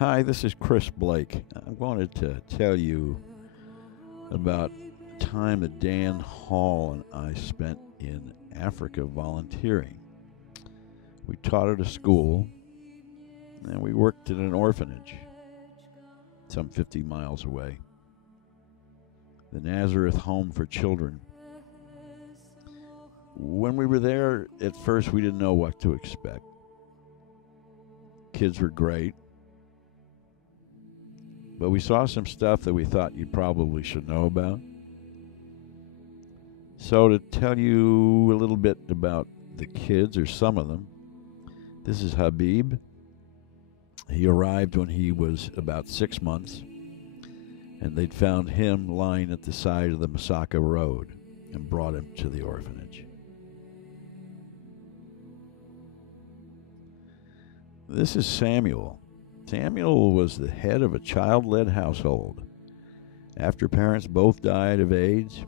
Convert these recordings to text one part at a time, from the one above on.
Hi, this is Chris Blake. I wanted to tell you about time that Dan Hall and I spent in Africa volunteering. We taught at a school and we worked at an orphanage some 50 miles away, the Nazareth Home for Children. When we were there, at first we didn't know what to expect. Kids were great, but we saw some stuff that we thought you probably should know about. So to tell you a little bit about the kids, or some of them, this is Habib. He arrived when he was about 6 months, and they'd found him lying at the side of the Masaka road and brought him to the orphanage. This is Samuel. Samuel was the head of a child-led household. After parents both died of AIDS,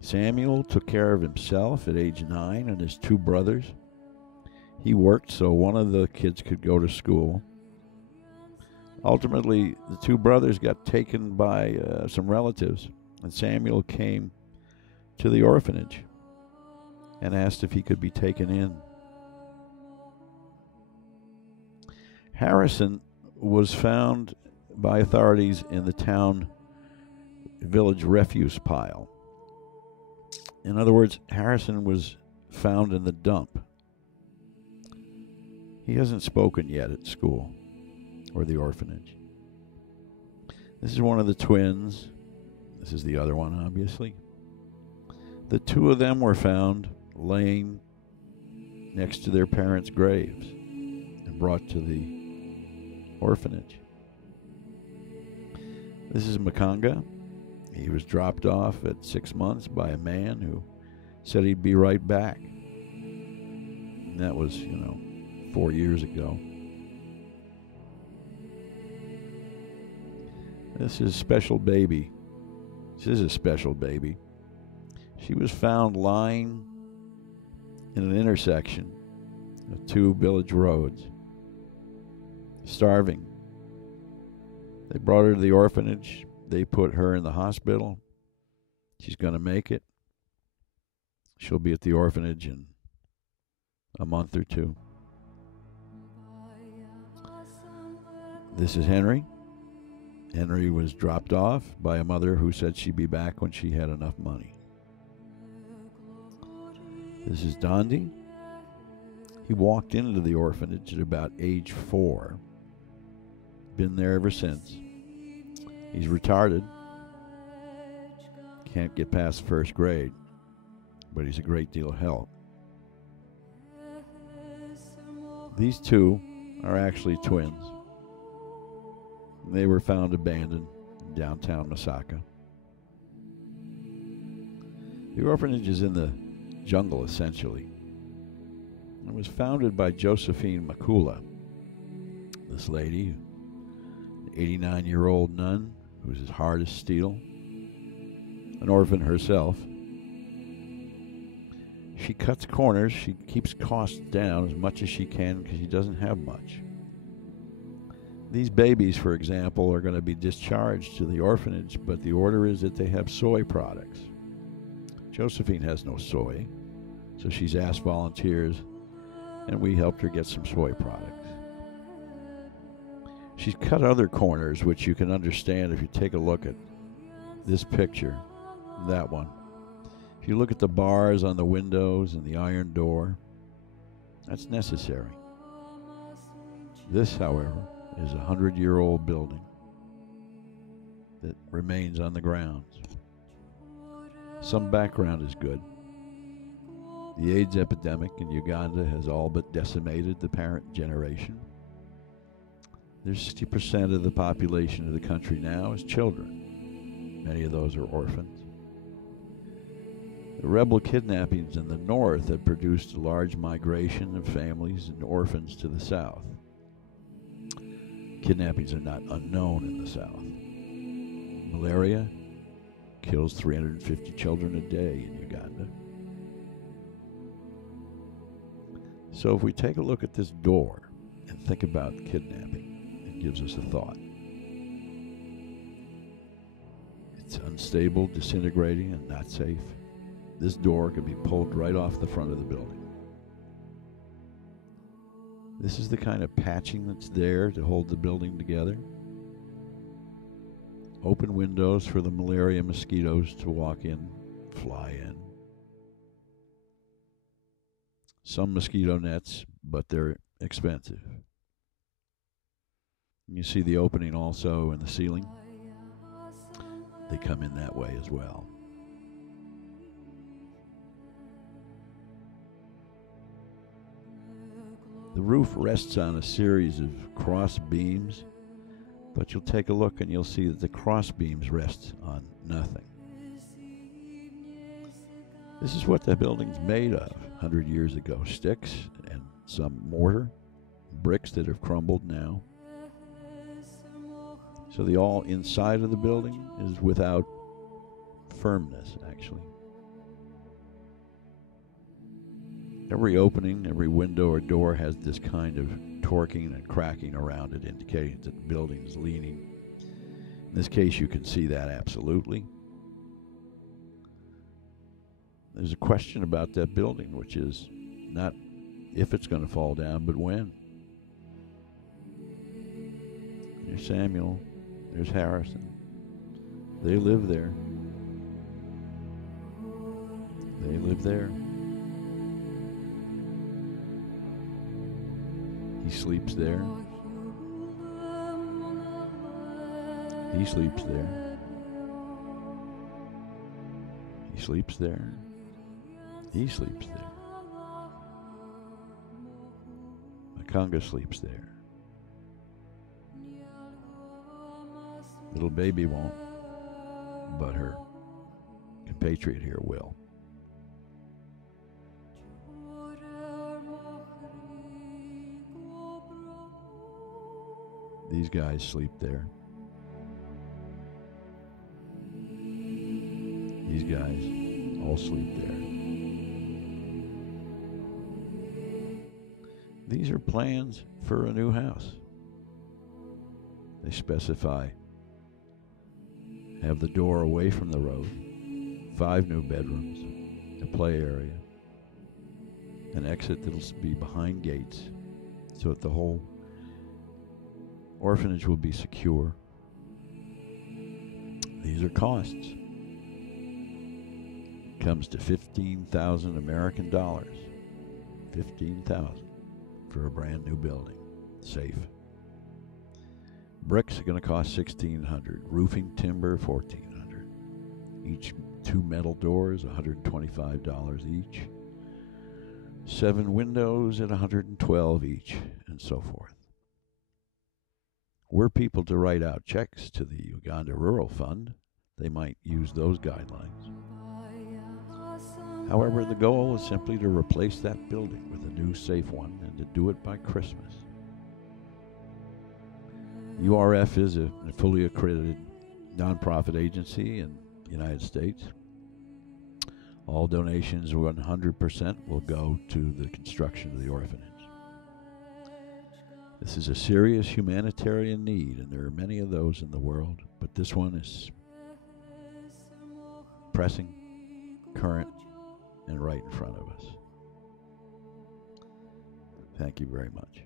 Samuel took care of himself at age 9 and his 2 brothers. He worked so one of the kids could go to school. Ultimately, the 2 brothers got taken by some relatives, and Samuel came to the orphanage and asked if he could be taken in. Harrison was found by authorities in the town village refuse pile. In other words, Harrison was found in the dump. He hasn't spoken yet at school or the orphanage. This is one of the twins. This is the other one, obviously. The 2 of them were found laying next to their parents' graves and brought to the orphanage. This is Makanga. He was dropped off at 6 months by a man who said he'd be right back. And that was, 4 years ago. This is Special Baby. This is a special baby. She was found lying in an intersection of 2 village roads, starving. They brought her to the orphanage. They put her in the hospital. She's going to make it. She'll be at the orphanage in a month or 2. This is Henry. Henry was dropped off by a mother who said she'd be back when she had enough money. This is Dondi. He walked into the orphanage at about age 4. Been there ever since. He's retarded. Can't get past 1st grade, but he's a great deal of help. These 2 are actually twins. They were found abandoned in downtown Masaka. The orphanage is in the jungle, essentially. It was founded by Josephine Makula. This lady, an 89-year-old nun who's as hard as steel, an orphan herself. She cuts corners. She keeps costs down as much as she can because she doesn't have much. These babies, for example, are going to be discharged to the orphanage, but the order is that they have soy products. Josephine has no soy, so she's asked volunteers, and we helped her get some soy products. She's cut other corners, which you can understand if you take a look at this picture, that one. If you look at the bars on the windows and the iron door, that's necessary. This, however, is a 100-year-old building that remains on the grounds. Some background is good. The AIDS epidemic in Uganda has all but decimated the parent generation. There's 60% of the population of the country now is children. Many of those are orphans. The rebel kidnappings in the north have produced a large migration of families and orphans to the south. Kidnappings are not unknown in the south. Malaria kills 350 children a day in Uganda. So if we take a look at this door and think about kidnapping, gives us a thought. It's unstable, disintegrating, and not safe. This door could be pulled right off the front of the building. This is the kind of patching that's there to hold the building together. Open windows for the malaria mosquitoes to walk in, fly in. Some mosquito nets, but they're expensive. You see the opening also in the ceiling. They come in that way as well. The roof rests on a series of cross beams, but you'll take a look and you'll see that the cross beams rest on nothing. This is what the building's made of 100 years ago. Sticks and some mortar, bricks that have crumbled now. So the all inside of the building is without firmness, actually. Every opening, every window or door has this kind of torquing and cracking around it, indicating that the building is leaning. In this case, you can see that absolutely. There's a question about that building, which is not if it's going to fall down, but when. There's Samuel. There's Harrison. They live there. They live there. He sleeps there. He sleeps there. He sleeps there. He sleeps there. Masaka sleeps there. Little baby won't, but her compatriot here will. These guys sleep there. These guys all sleep there. These are plans for a new house. They specify have the door away from the road, 5 new bedrooms, a play area, an exit that'll be behind gates so that the whole orphanage will be secure. These are costs. It comes to 15,000 American dollars. 15,000 for a brand new building. Safe. Bricks are going to cost $1,600. Roofing timber, $1,400. Each 2 metal doors, $125 each. 7 windows at $112 each, and so forth. Were people to write out checks to the Uganda Rural Fund, they might use those guidelines. However, the goal is simply to replace that building with a new safe one and to do it by Christmas. URF is a fully accredited nonprofit agency in the United States. All donations, 100%, will go to the construction of the orphanage. This is a serious humanitarian need, and there are many of those in the world, but this one is pressing, current, and right in front of us. Thank you very much.